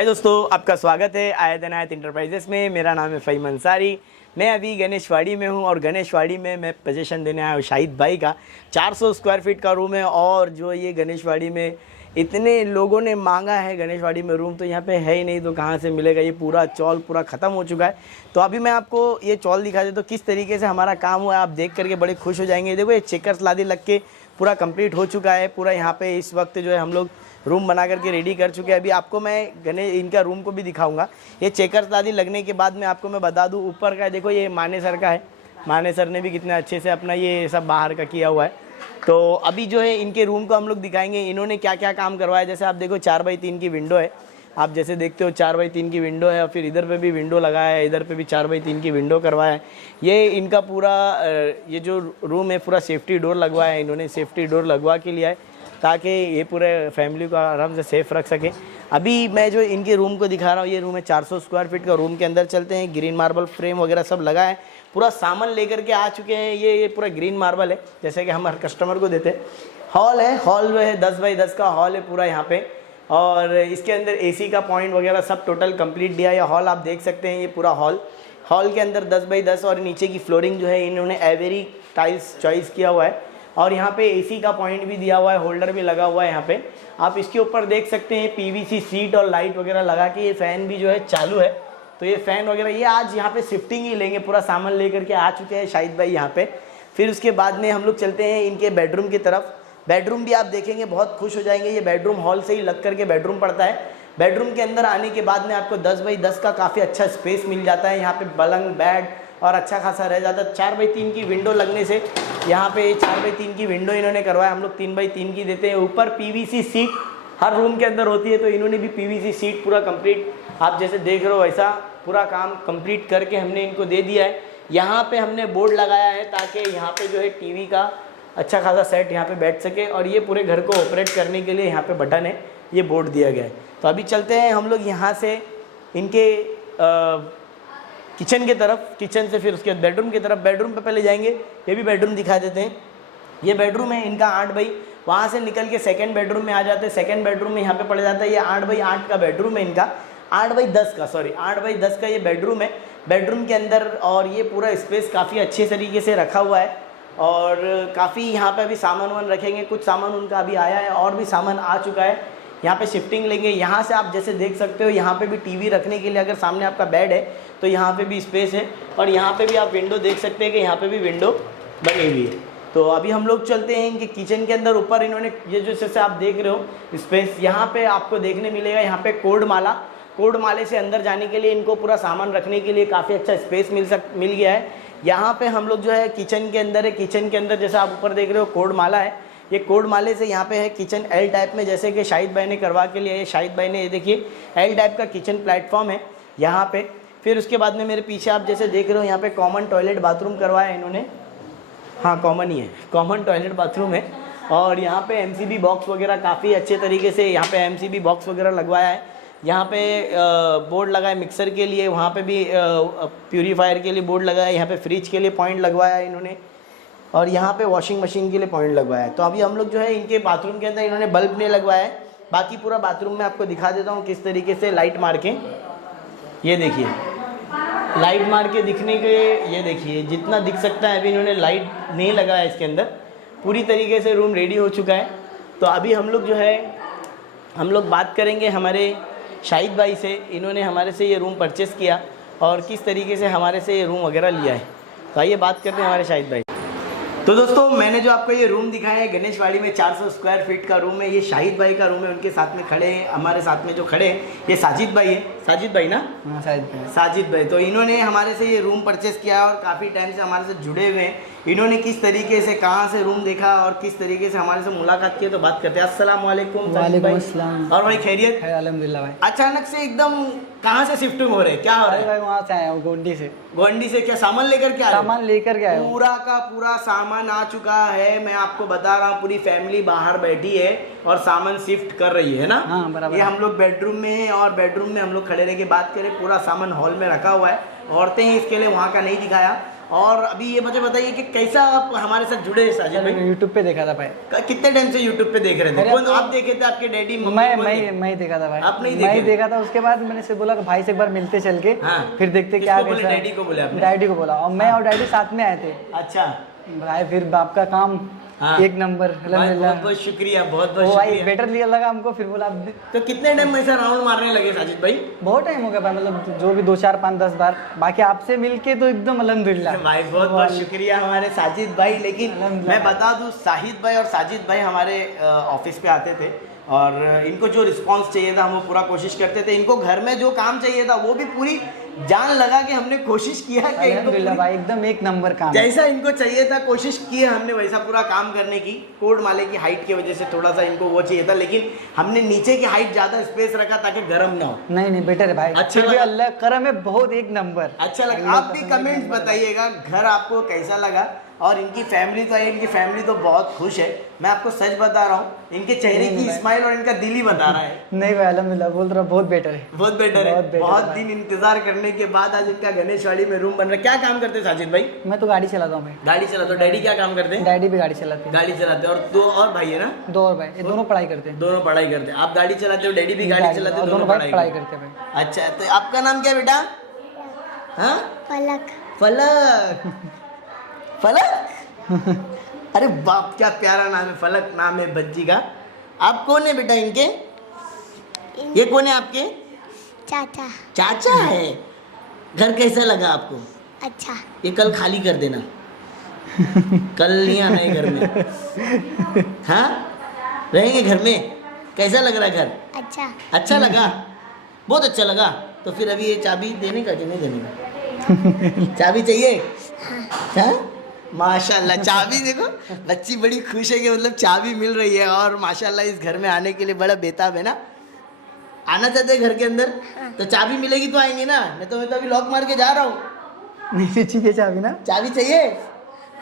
हाय दोस्तों, आपका स्वागत है आयत अनायत इंटरप्राइजेस में। मेरा नाम है फ़हीम अंसारी। मैं अभी गणेशवाड़ी में हूँ और गणेशवाड़ी में मैं पोजीशन देने आया हूँ शाहिद भाई का। 400 स्क्वायर फीट का रूम है और जो ये गणेशवाड़ी में इतने लोगों ने मांगा है गणेशवाड़ी में रूम, तो यहाँ पे है ही नहीं तो कहाँ से मिलेगा। ये पूरा चौल पूरा ख़त्म हो चुका है। तो अभी मैं आपको ये चौल दिखा देता हूँ किस तरीके से हमारा काम हुआ है। आप देख करके बड़े खुश हो जाएंगे। देखो ये चेकर्स लादी लग के पूरा कंप्लीट हो चुका है। पूरा यहाँ पे इस वक्त जो है हम लोग रूम बना करके रेडी कर चुके हैं। अभी आपको मैं इनका रूम को भी दिखाऊंगा। ये चेकर्स लादी लगने के बाद में आपको मैं बता दूं, ऊपर का देखो ये माने सर का है। माने सर ने भी कितने अच्छे से अपना ये सब बाहर का किया हुआ है। तो अभी जो है इनके रूम को हम लोग दिखाएंगे इन्होंने क्या क्या काम करवाया। जैसे आप देखो 4x3 की विंडो है, आप जैसे देखते हो 4x3 की विंडो है और फिर इधर पे भी विंडो लगाया है, इधर पे भी 4x3 की विंडो करवाया है। ये इनका पूरा ये जो रूम है पूरा सेफ्टी डोर लगवाया है इन्होंने। सेफ्टी डोर लगवा के लिया है ताकि ये पूरे फैमिली को आराम से सेफ़ रख सके। अभी मैं जो इनके रूम को दिखा रहा हूँ, ये रूम है 400 स्क्वायर फीट का। रूम के अंदर चलते हैं। ग्रीन मार्बल फ्रेम वगैरह सब लगा है। पूरा सामान लेकर के आ चुके हैं। ये पूरा ग्रीन मार्बल है जैसे कि हम हर कस्टमर को देते हैं। हॉल है, हॉल जो है 10x10 का हॉल है पूरा यहाँ पे। और इसके अंदर एसी का पॉइंट वगैरह सब टोटल कंप्लीट दिया है। हॉल आप देख सकते हैं, ये पूरा हॉल के अंदर 10x10 और नीचे की फ्लोरिंग जो है इन्होंने एवेरी टाइल्स चॉइस किया हुआ है। और यहाँ पे एसी का पॉइंट भी दिया हुआ है, होल्डर भी लगा हुआ है यहाँ पे। आप इसके ऊपर देख सकते हैं पीवीसी सीट और लाइट वगैरह लगा के ये फ़ैन भी जो है चालू है। तो ये फ़ैन वगैरह ये आज यहाँ पे शिफ्टिंग ही लेंगे। पूरा सामान लेकर के आ चुके हैं शाहिद भाई यहाँ पे। फिर उसके बाद में हम लोग चलते हैं इनके बेडरूम की तरफ। बेडरूम भी आप देखेंगे बहुत खुश हो जाएंगे। ये बेडरूम हॉल से ही लग करके बेडरूम पड़ता है। बेडरूम के अंदर आने के बाद में आपको 10x10 का काफ़ी अच्छा स्पेस मिल जाता है। यहाँ पे पलंग बेड और अच्छा खासा रह जाता है। 4x3 की विंडो लगने से यहाँ पे 4x3 की विंडो इन्होंने करवाया। हम लोग 3x3 की देते हैं। ऊपर पीवीसी सीट हर रूम के अंदर होती है, तो इन्होंने भी पीवीसी सीट पूरा कंप्लीट आप जैसे देख रहे हो वैसा पूरा काम कंप्लीट करके हमने इनको दे दिया है। यहाँ पे हमने बोर्ड लगाया है ताकि यहाँ पे जो है टीवी का अच्छा खासा सेट यहाँ पे बैठ सके। और ये पूरे घर को ऑपरेट करने के लिए यहाँ पे बटन है, ये बोर्ड दिया गया है। तो अभी चलते हैं हम लोग यहाँ से इनके किचन की तरफ, किचन से फिर उसके बेडरूम की तरफ। बेडरूम पे पहले जाएंगे, ये भी बेडरूम दिखा देते हैं। ये बेडरूम है इनका 8x, वहाँ से निकल के सेकंड बेडरूम में आ जाते हैं। सेकंड बेडरूम में यहाँ पे पड़ जाता है। ये 8x8 का बेडरूम है इनका, 8x10 का, सॉरी 8x10 का ये बेडरूम है। बेडरूम के अंदर और ये पूरा स्पेस काफ़ी अच्छे तरीके से रखा हुआ है। और काफ़ी यहाँ पे अभी सामान वामान रखेंगे। कुछ सामान उनका अभी आया है और भी सामान आ चुका है। यहाँ पे शिफ्टिंग लेंगे। यहाँ से आप जैसे देख सकते हो यहाँ पे भी टीवी रखने के लिए अगर सामने आपका बेड है तो यहाँ पे भी स्पेस है। और यहाँ पे भी आप विंडो देख सकते हैं कि यहाँ पे भी विंडो बनी हुई है। तो अभी हम लोग चलते हैं इनके किचन के अंदर। ऊपर इन्होंने ये जो जैसे आप देख रहे हो स्पेस, यहाँ पे आपको देखने मिलेगा यहाँ पे कोड माले से अंदर जाने के लिए इनको पूरा सामान रखने के लिए काफ़ी अच्छा स्पेस मिल गया है। यहाँ पे हम लोग जो है किचन के अंदर है। किचन के अंदर जैसे आप ऊपर देख रहे हो कोड माला है। ये कोड माले से यहाँ पे है किचन एल टाइप में, जैसे कि शाहिद भाई ने करवा के लिए। शाहिद भाई ने ये देखिए एल टाइप का किचन प्लेटफॉर्म है यहाँ पे। फिर उसके बाद में मेरे पीछे आप जैसे देख रहे हो यहाँ पे कॉमन टॉयलेट बाथरूम करवाया है इन्होंने। हाँ कॉमन ही है, कॉमन टॉयलेट बाथरूम है। और यहाँ पे एमसीबी बॉक्स वगैरह काफ़ी अच्छे तरीके से यहाँ पे एमसीबी बॉक्स वगैरह लगवाया है। यहाँ पे बोर्ड लगा है मिक्सर के लिए, वहाँ पे भी प्यूरीफायर के लिए बोर्ड लगा है। यहाँ पे फ्रिज के लिए पॉइंट लगवाया है इन्होंने। और यहाँ पे वॉशिंग मशीन के लिए पॉइंट लगवाया है। तो अभी हम लोग जो है इनके बाथरूम के अंदर इन्होंने बल्ब नहीं लगवाया है। बाकी पूरा बाथरूम में आपको दिखा देता हूँ किस तरीके से लाइट मार के। ये देखिए लाइट मार के दिखने के, ये देखिए जितना दिख सकता है। अभी इन्होंने लाइट नहीं लगाया इसके अंदर। पूरी तरीके से रूम रेडी हो चुका है। तो अभी हम लोग जो है हम लोग बात करेंगे हमारे शाहिद भाई से। इन्होंने हमारे से ये रूम परचेज़ किया और किस तरीके से हमारे से ये रूम वगैरह लिया है। तो आइए बात करते हैं हमारे शाहिद भाई। तो दोस्तों मैंने जो आपको ये रूम दिखाया है गणेशवाड़ी में 400 स्क्वायर फीट का रूम है। ये शाहिद भाई का रूम है। उनके साथ में खड़े हैं, हमारे साथ में जो खड़े हैं ये साजिद भाई है। साजिद भाई ना? हाँ साजिद भाई। साजिद भाई, तो इन्होंने हमारे से ये रूम परचेस किया और काफ़ी टाइम से हमारे से जुड़े हुए हैं। इन्होंने किस तरीके से कहाँ से रूम देखा और किस तरीके से हमारे से मुलाकात की, तो बात करते हैं। अस्सलाम वालेकुम। वालेकुम अस्सलाम। और भाई खैरियत? अल्हम्दुलिल्लाह भाई। अचानक से एकदम कहाँ से शिफ्टिंग हो रहे हैं, क्या हो रहा है? भाई वहाँ से आया हूँ गोंडी से। गोंडी से क्या सामान लेकर के आए? सामान लेकर के आया हूँ। पूरा का पूरा सामान आ चुका है। मैं आपको बता रहा हूँ पूरी फैमिली बाहर बैठी है और सामान शिफ्ट कर रही है ना। हाँ बराबर। ये हम लोग बेडरूम में हैं और बेडरूम में हम लोग खड़े रह के बात करें। पूरा सामान हॉल में रखा हुआ है। औरतें हैं इसके लिए वहाँ का नहीं दिखाया। और अभी ये मुझे बताइए कि कैसा आप हमारे साथ जुड़े हैं साजिद भाई? यूट्यूब पे देखा था भाई। कितने टाइम से यूट्यूब पे देख रहे थे? अरे कौन तो- आप देखे थे, आपके डैडी मम्मी? मैं कौन देखे? मैं देखा था भाई। आप नहीं मैं देखे? देखा था, उसके बाद मैंने से बोला कि भाई से एक बार मिलते चल के, हाँ। फिर देखते किसको क्या बोले? कैसा। डैडी को बोले आपने? डैडी को बोला, और मैं और डैडी साथ में आए थे अच्छा भाई। फिर आपका काम हाँ। एक नंबर भाई, अल्हम्दुलिल्लाह। बहुत बहुत शुक्रिया, बहुत वो बहुत भाई शुक्रिया। बेटर लिया लगा हमको। फिर बोला अब तो कितने टाइम में ऐसा राउंड मारने लगे साजिद भाई? बहुत टाइम हो गया भाई, मतलब जो भी 2 4 5 10 बार। बाकी आपसे मिलके तो एकदम अल्हम्दुलिल्लाह भाई बहुत बहुत शुक्रिया हमारे साजिद भाई। लेकिन अल्हम्दुलिल्लाह। मैं बता दूं, साहिद भाई और साजिद भाई हमारे ऑफिस पे आते थे और इनको जो रिस्पांस चाहिए था हम वो पूरा कोशिश करते थे। इनको घर में जो काम चाहिए था वो भी पूरी जान लगा के हमने कोशिश किया कि इनको अल्हम्दुलिल्लाह भाई एकदम एक नंबर काम। जैसा इनको चाहिए था कोशिश की है हमने वैसा पूरा काम करने की। कोड माले की हाइट की वजह से थोड़ा सा इनको वो चाहिए था, लेकिन हमने नीचे की हाइट ज़्यादा स्पेस रखा ताकि गर्म ना हो। नहीं बेटर है भाई। अच्छा फिर भी लगा? अल्लाह करम है, बहुत एक नंबर। अच्छा लगा। आप भी कमेंट्स बताइएगा घर आपको कैसा लगा। और इनकी फैमिली तो है, इनकी फैमिली तो बहुत खुश है। मैं आपको सच बता रहा हूँ, इनके चेहरे की स्माइल और इनका दिल ही बता रहा है। नहीं भाई अल्हम्दुलिल्लाह, बोल रहा बहुत बेटर है। बहुत बेटर है। बहुत better बहुत है। दिन इंतजार करने के बाद आज इनका गणेशवाड़ी में रूम बन रहा है। क्या काम करते हैं साजिद भाई? मैं तो गाड़ी चलाता हूँ भाई। गाड़ी चलाते हो। डैडी क्या काम करते हैं? डैडी भी गाड़ी चलाते हैं। गाड़ी चलाते हैं। और दो और भाई है ना? 2 और भाई, ये दोनों पढ़ाई करते हैं। दोनं पढ़ाई करते हैं। आप गाड़ी चलाते हो, डैडी भी गाड़ी चलाते हो, और दोनों भाई पढ़ाई करते करते हैं भाई। हैं। अच्छा, तो आपका नाम क्या है बेटा? हाँ, पलक। फलक। फलक अरे बाप, क्या प्यारा नाम है। फलक नाम है बच्ची का। आप कौन है बेटा इनके? ये कौन है आपके? चाचा। चाचा है। घर कैसा लगा आपको? अच्छा। ये कल खाली कर देना, कल नहीं आना है घर में। हाँ, रहेंगे घर में। कैसा लग रहा है घर? अच्छा। अच्छा लगा, बहुत अच्छा लगा। तो फिर अभी ये चाबी देने का कि नहीं देने का? चाबी चाहिए? हाँ, माशाल्लाह। चाबी देखो, बच्ची बड़ी खुश है कि मतलब चाबी मिल रही है। और माशाल्लाह इस घर में आने के लिए बड़ा बेताब है ना। आना चाहते हैं घर के अंदर? तो चाबी मिलेगी तो आएंगे ना, नहीं तो मैं तो अभी लॉक मार के जा रहा हूँ। नहीं चाहिए चाबी ना? चाबी चाहिए?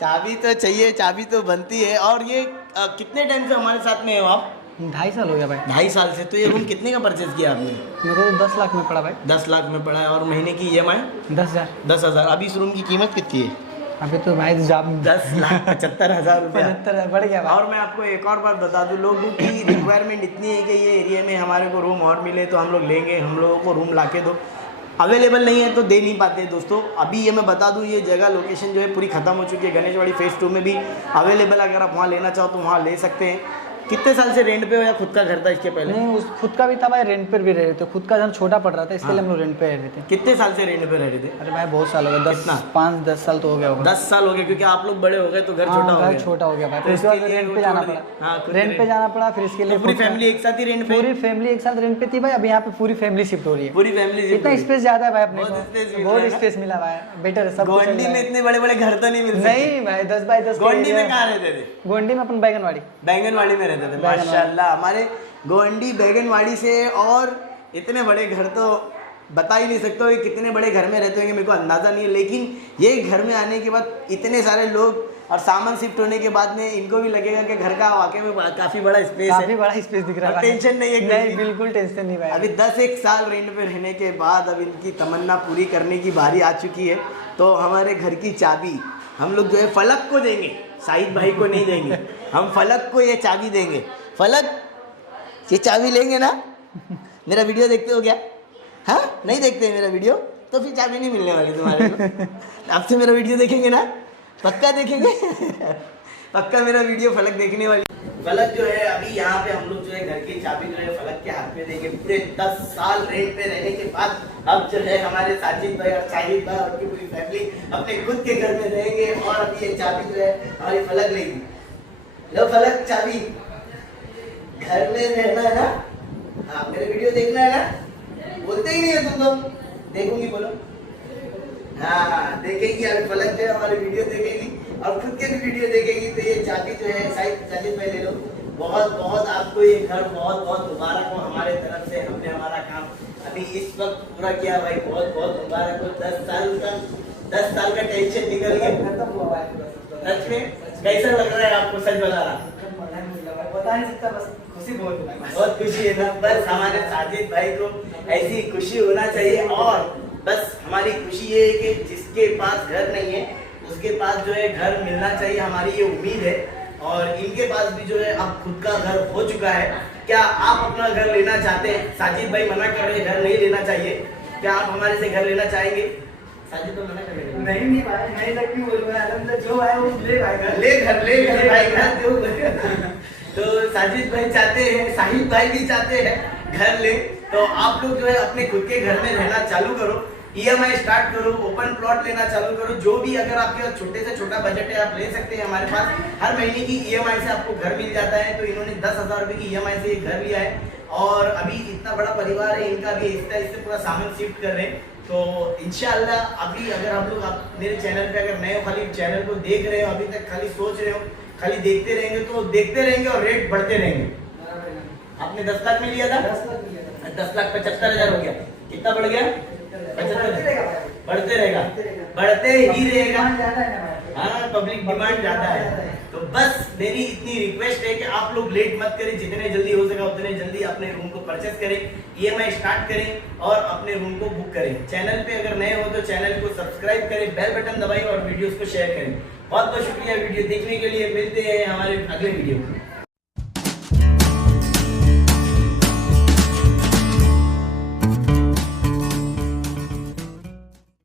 चाबी तो चाहिए, चाबी तो बनती है। और ये कितने टाइम से हमारे साथ में हो आप? 2.5 साल हो गया भाई। 2.5 साल से। तो ये रूम कितने का परचेज किया आपने? मेरे को 10 लाख में पड़ा भाई। 10 लाख में पड़ा है। और महीने की EMI 10,000। 10,000। अभी इस रूम की कीमत कितनी है? अभी तो भाई जॉब 10,75,000 रुपया। 75 बढ़ गया भाई। और मैं आपको एक और बात बता दूं, लोगों की रिक्वायरमेंट इतनी है कि ये एरिया में हमारे को रूम और मिले तो हम लोग लेंगे। हम लोगों को रूम लाके दो। अवेलेबल नहीं है तो दे नहीं पाते दोस्तों। अभी ये मैं बता दूं, ये जगह लोकेशन जो है पूरी ख़त्म हो चुकी है। गणेशवाड़ी फेज़ 2 में भी अवेलेबल, अगर आप वहाँ लेना चाहो तो वहाँ ले सकते हैं। कितने साल से रेंट पे हो या खुद का घर था इसके पहले? नहीं, उस खुद का भी था भाई, रेंट पर भी रह रहे थे। खुद का जब छोटा पड़ रहा था इसके लिए हम लोग रेंट पे रह रहे थे। कितने साल से रेंट पे रह रहे थे? अरे भाई बहुत साल हो गए, 10 कितना? 5-10 साल तो हो गया होगा। 10 साल हो गए, क्योंकि आप लोग बड़े हो गए तो घर हाँ, छोटा हो घर गया। छोटा हो गया भाई। तो फिर उसके बाद इसके लिए रेंट वो पे जाना छोड़ पड़ा। दिया। हाँ, खुद रेंट के पे जाना पड़ा, फिर इसके लिए तो पूरी खुद का- फैमिली एक साथ ही रेंट पे? पूरी फैमिली एक साथ रेंट पे थी भाई। अभी यहाँ पे पूरी फैमिली शिफ्ट हो रही है। पूरी फैमिली इतना स्पेस ज्यादा है भाई अपने बहुत space मिल को, रहा है बहुत ना? स्पेस मिला भाई। बेटर है सब कुछ। गोंडी में इतने बड़े बड़े घर तो नहीं मिल सकते। नहीं भाई, 10 बाई 10 गोंडी में कहाँ रहते थे? गोंडी में अपन बैगनवाड़ी। बैंगनवाड़ी में रहते थे। बैंगनवाड़ी। माशाल्लाह, हमारे गोंडी बैंगनवाड़ी से। और इतने बड़े घर तो बता ही नहीं सकते हो कि कितने बड़े घर में रहते होंगे, मेरे को अंदाज़ा नहीं है। लेकिन ये घर में आने के बाद इतने सारे लोग और सामान शिफ्ट होने के बाद में इनको भी लगेगा कि घर का वाकई में काफ़ी बड़ा स्पेस काफी है। बड़ा स्पेस दिख रहा है और भाई। टेंशन नहीं है किसी नहीं, की। बिल्कुल टेंशन नहीं भाई। अभी 10-1 साल रेंट पे रहने के बाद अब इनकी तमन्ना पूरी करने की बारी आ चुकी है। तो हमारे घर की चाबी हम लोग जो है फलक को देंगे, शाहिद भाई को नहीं देंगे। हम फलक को ये चाबी देंगे। फलक, ये चाबी लेंगे ना? मेरा वीडियो देखते हो क्या? हाँ, नहीं देखते मेरा वीडियो तो फिर चाबी नहीं मिलने वाली तुम्हारे को। आपसे मेरा वीडियो देखेंगे ना? पक्का देखेंगे? पक्का मेरा वीडियो फलक देखने वाली। फलक जो है अभी यहाँ पे हम लोग जो है घर की चाबी जो है फलक के हाथ में देंगे। पूरे 10 साल रेंट पे रहने के बाद अब जो है हमारे साजिद भाई और शाहिद भाई और उनकी पूरी फैमिली अपने खुद के घर में रहेंगे। और अभी ये चाबी जो है हमारी फलक लेगी। लो फलक, चाबी। घर में रहना है ना? हाँ, मेरे वीडियो देखना है ना? बोलते ही नहीं है तुम तो। देखूंगी बोलो। हाँ, देखेगी। अभी फलक जो है हमारी वीडियो देखेगी और खुद के भी वीडियो देखेगी। तो ये चाबी जो है साजिद भाई ले लो। बहुत बहुत आपको ये घर बहुत बहुत मुबारक हो हमारे तरफ से। हमने हमारा काम अभी इस वक्त पूरा किया भाई। बहुत बहुत मुबारक हो। 10 साल का टेंशन निकल गया। खत्म हुआ भाई। सच में कैसा लग रहा है आपको? सच बता रहा। बता नहीं सकता, बस खुशी बहुत है। बहुत खुशी है ना? बस हमारे साजिद भाई को ऐसी खुशी होना चाहिए। और बस हमारी खुशी ये है कि जिसके पास घर नहीं है उसके पास जो है घर मिलना चाहिए, हमारी ये उम्मीद है। और इनके पास भी जो है अब खुद का घर हो चुका है। क्या आप अपना घर लेना चाहते हैं? साजिद भाई मना कर रहे हैं, घर नहीं लेना चाहिए। क्या आप हमारे से घर लेना चाहेंगे? साजिद तो मना कर रहे हैं। नहीं भाई, नहीं तक क्यों बोल रहा है, जो है वो ले भाई घर, ले घर भाई घर दो। तो साजिद भाई चाहते हैं, साहिद भाई भी चाहते हैं घर ले। तो आप लोग जो है अपने खुद के घर में रहना चालू करो, ईएमआई स्टार्ट करो, ओपन प्लॉट लेना चालू करो। जो भी अगर आपके छोटे से छोटा बजट है आप ले सकते हैं हमारे पास। हर महीने की ईएमआई से आपको घर मिल जाता है। तो इन्होंने 10,000 रुपए की ईएमआई से घर लिया है और अभी इतना बड़ा परिवार है इनका भी, इससे पूरा सामान शिफ्ट कर रहे हैं। तो इंशाल्लाह अभी अगर हम लोग आप मेरे चैनल पे अगर नए हो, खाली चैनल को देख रहे हो, अभी तक खाली सोच रहे हो, खाली देखते रहेंगे तो देखते रहेंगे और रेट बढ़ते रहेंगे। आपने 10 लाख में लिया था, 10,75,000 हो गया। कितना बढ़ गया? 75। बढ़ते रहेगा, बढ़ते ही रहेगा। हाँ, पब्लिक डिमांड ज्यादा है। तो बस मेरी इतनी रिक्वेस्ट है कि आप लोग लेट मत करें, जितने जल्दी हो सके उतने जल्दी अपने रूम को परचेस करें, ईएमआई स्टार्ट करें और अपने रूम को बुक करें। चैनल पे अगर नए हो तो चैनल को सब्सक्राइब करें, बेल बटन दबाएं और वीडियोस को शेयर करें। बहुत बहुत शुक्रिया वीडियो देखने के लिए। मिलते हैं हमारे अगले वीडियो में।